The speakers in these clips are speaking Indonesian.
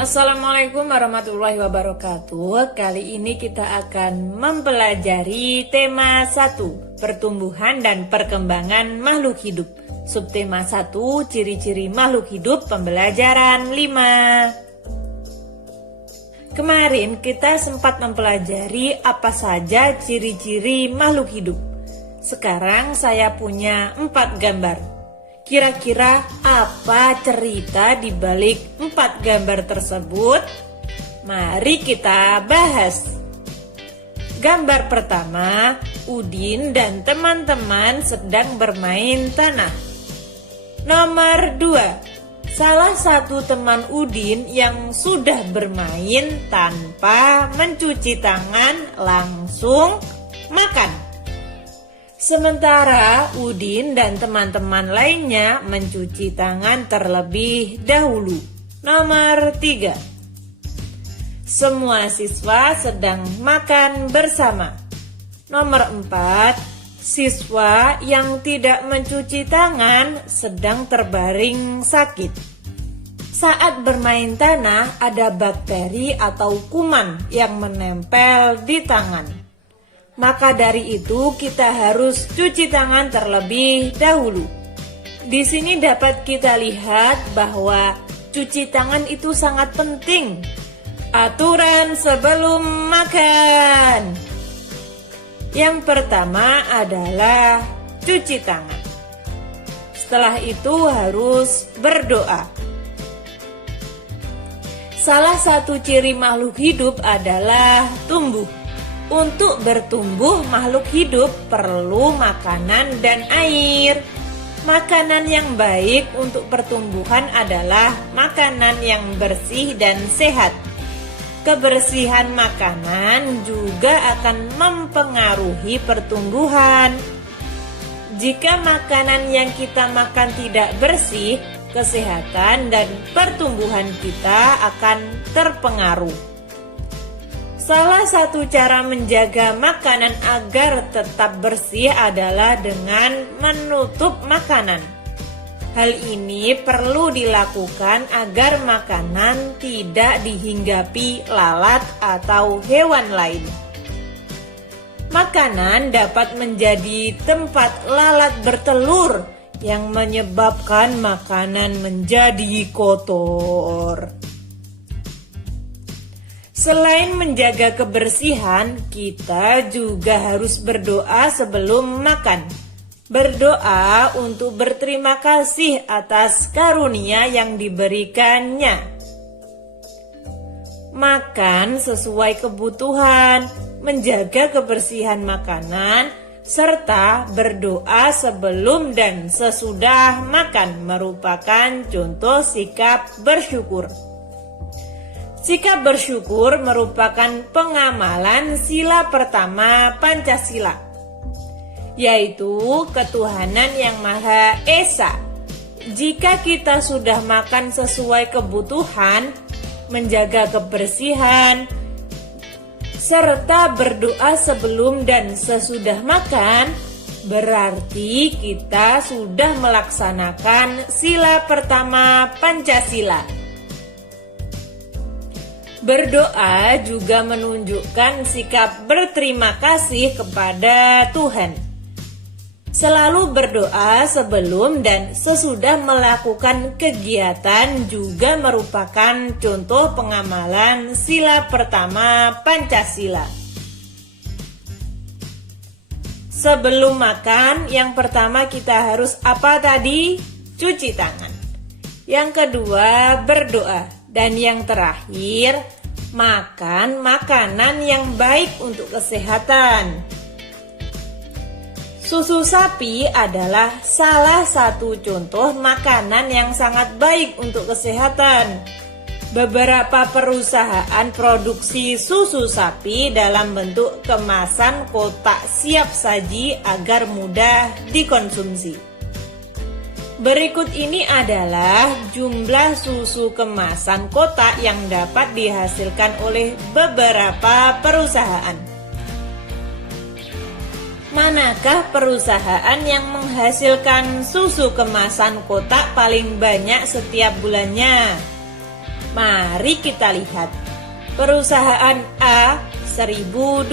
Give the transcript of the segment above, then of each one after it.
Assalamualaikum warahmatullahi wabarakatuh. Kali ini kita akan mempelajari tema 1, pertumbuhan dan perkembangan makhluk hidup. Subtema 1, ciri-ciri makhluk hidup, pembelajaran 5. Kemarin kita sempat mempelajari apa saja ciri-ciri makhluk hidup. Sekarang saya punya 4 gambar. Kira-kira apa cerita di balik 4 gambar tersebut? Mari kita bahas. Gambar pertama, Udin dan teman-teman sedang bermain tanah. Nomor 2, salah satu teman Udin yang sudah bermain tanpa mencuci tangan langsung makan. Sementara Udin dan teman-teman lainnya mencuci tangan terlebih dahulu. Nomor 3, semua siswa sedang makan bersama. Nomor 4, siswa yang tidak mencuci tangan sedang terbaring sakit. Saat bermain tanah ada bakteri atau kuman yang menempel di tangan. Maka dari itu kita harus cuci tangan terlebih dahulu. Di sini dapat kita lihat bahwa cuci tangan itu sangat penting. Aturan sebelum makan. Yang pertama adalah cuci tangan. Setelah itu harus berdoa. Salah satu ciri makhluk hidup adalah tumbuh. Untuk bertumbuh, makhluk hidup perlu makanan dan air. Makanan yang baik untuk pertumbuhan adalah makanan yang bersih dan sehat. Kebersihan makanan juga akan mempengaruhi pertumbuhan. Jika makanan yang kita makan tidak bersih, kesehatan dan pertumbuhan kita akan terpengaruh. Salah satu cara menjaga makanan agar tetap bersih adalah dengan menutup makanan. Hal ini perlu dilakukan agar makanan tidak dihinggapi lalat atau hewan lain. Makanan dapat menjadi tempat lalat bertelur yang menyebabkan makanan menjadi kotor. Selain menjaga kebersihan, kita juga harus berdoa sebelum makan. Berdoa untuk berterima kasih atas karunia yang diberikannya. Makan sesuai kebutuhan, menjaga kebersihan makanan, serta berdoa sebelum dan sesudah makan merupakan contoh sikap bersyukur. Sikap bersyukur merupakan pengamalan sila pertama Pancasila, yaitu ketuhanan yang Maha Esa. Jika kita sudah makan sesuai kebutuhan, menjaga kebersihan, serta berdoa sebelum dan sesudah makan, berarti kita sudah melaksanakan sila pertama Pancasila. Berdoa juga menunjukkan sikap berterima kasih kepada Tuhan. Selalu berdoa sebelum dan sesudah melakukan kegiatan juga merupakan contoh pengamalan sila pertama Pancasila. Sebelum makan, yang pertama kita harus apa tadi? Cuci tangan. Yang kedua, berdoa. Dan yang terakhir, makan makanan yang baik untuk kesehatan. Susu sapi adalah salah satu contoh makanan yang sangat baik untuk kesehatan. Beberapa perusahaan produksi susu sapi dalam bentuk kemasan kotak siap saji agar mudah dikonsumsi. Berikut ini adalah jumlah susu kemasan kotak yang dapat dihasilkan oleh beberapa perusahaan. Manakah perusahaan yang menghasilkan susu kemasan kotak paling banyak setiap bulannya? Mari kita lihat. Perusahaan A 1.200,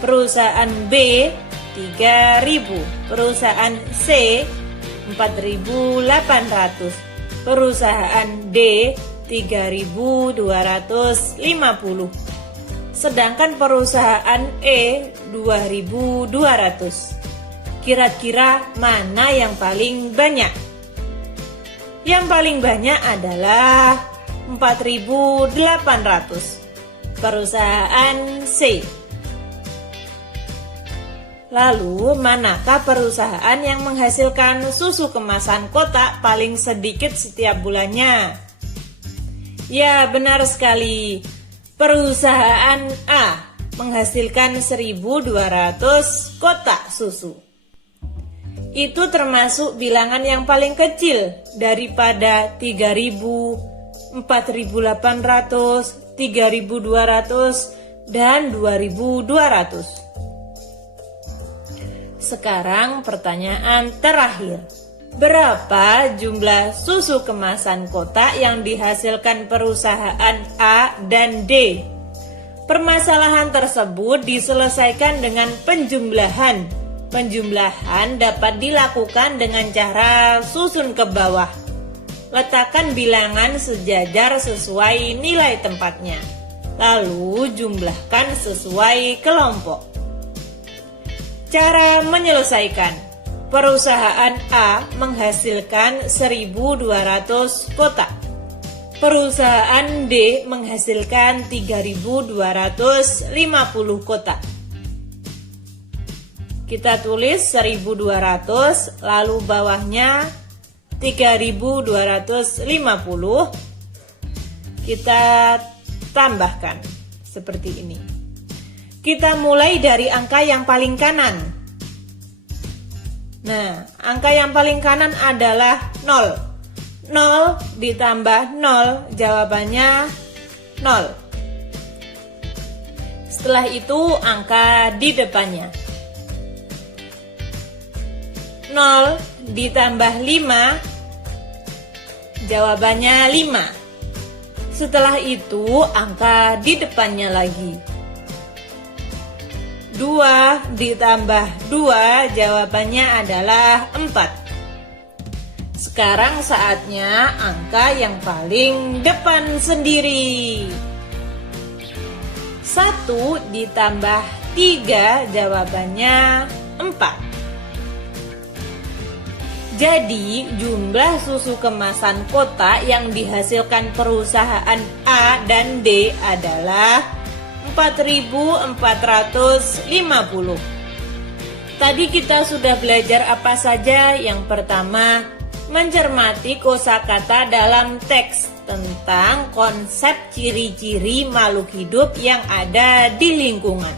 perusahaan B 3.000, perusahaan C 4.800, perusahaan D 3.250, sedangkan perusahaan E 2.200. Kira-kira mana yang paling banyak? Yang paling banyak adalah 4.800, perusahaan C. Lalu, manakah perusahaan yang menghasilkan susu kemasan kotak paling sedikit setiap bulannya? Ya, benar sekali. Perusahaan A menghasilkan 1.200 kotak susu. Itu termasuk bilangan yang paling kecil daripada 3.000, 4.800, 3.200, dan 2.200. Sekarang pertanyaan terakhir. Berapa jumlah susu kemasan kotak yang dihasilkan perusahaan A dan D? Permasalahan tersebut diselesaikan dengan penjumlahan. Penjumlahan dapat dilakukan dengan cara susun ke bawah. Letakkan bilangan sejajar sesuai nilai tempatnya. Lalu jumlahkan sesuai kelompok. Cara menyelesaikan. Perusahaan A menghasilkan 1.200 kotak. Perusahaan D menghasilkan 3.250 kotak. Kita tulis 1.200, lalu bawahnya 3.250. Kita tambahkan seperti ini. Kita mulai dari angka yang paling kanan. Nah, angka yang paling kanan adalah 0. 0 ditambah 0, jawabannya 0. Setelah itu angka di depannya. 0 ditambah 5, jawabannya 5. Setelah itu angka di depannya lagi. 2 ditambah 2, jawabannya adalah 4. Sekarang saatnya angka yang paling depan sendiri. 1 ditambah 3, jawabannya 4. Jadi jumlah susu kemasan kotak yang dihasilkan perusahaan A dan D adalah 4.450. Tadi kita sudah belajar apa saja? Yang pertama, mencermati kosakata dalam teks tentang konsep ciri-ciri makhluk hidup yang ada di lingkungan.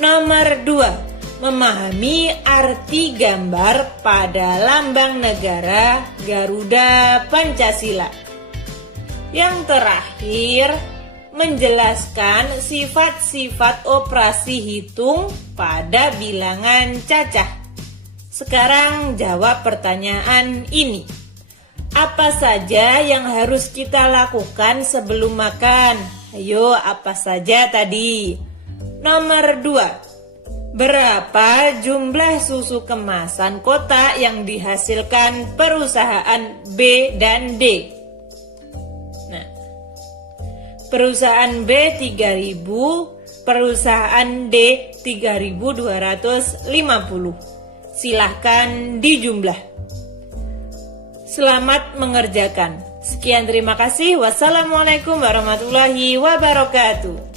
Nomor 2, memahami arti gambar pada lambang negara Garuda Pancasila. Yang terakhir, menjelaskan sifat-sifat operasi hitung pada bilangan cacah. Sekarang jawab pertanyaan ini. Apa saja yang harus kita lakukan sebelum makan? Ayo, apa saja tadi? Nomor 2. Berapa jumlah susu kemasan kotak yang dihasilkan perusahaan B dan D? Nah, perusahaan B 3.000, perusahaan D 3.250. Silahkan dijumlah. Selamat mengerjakan. Sekian, terima kasih. Wassalamualaikum warahmatullahi wabarakatuh.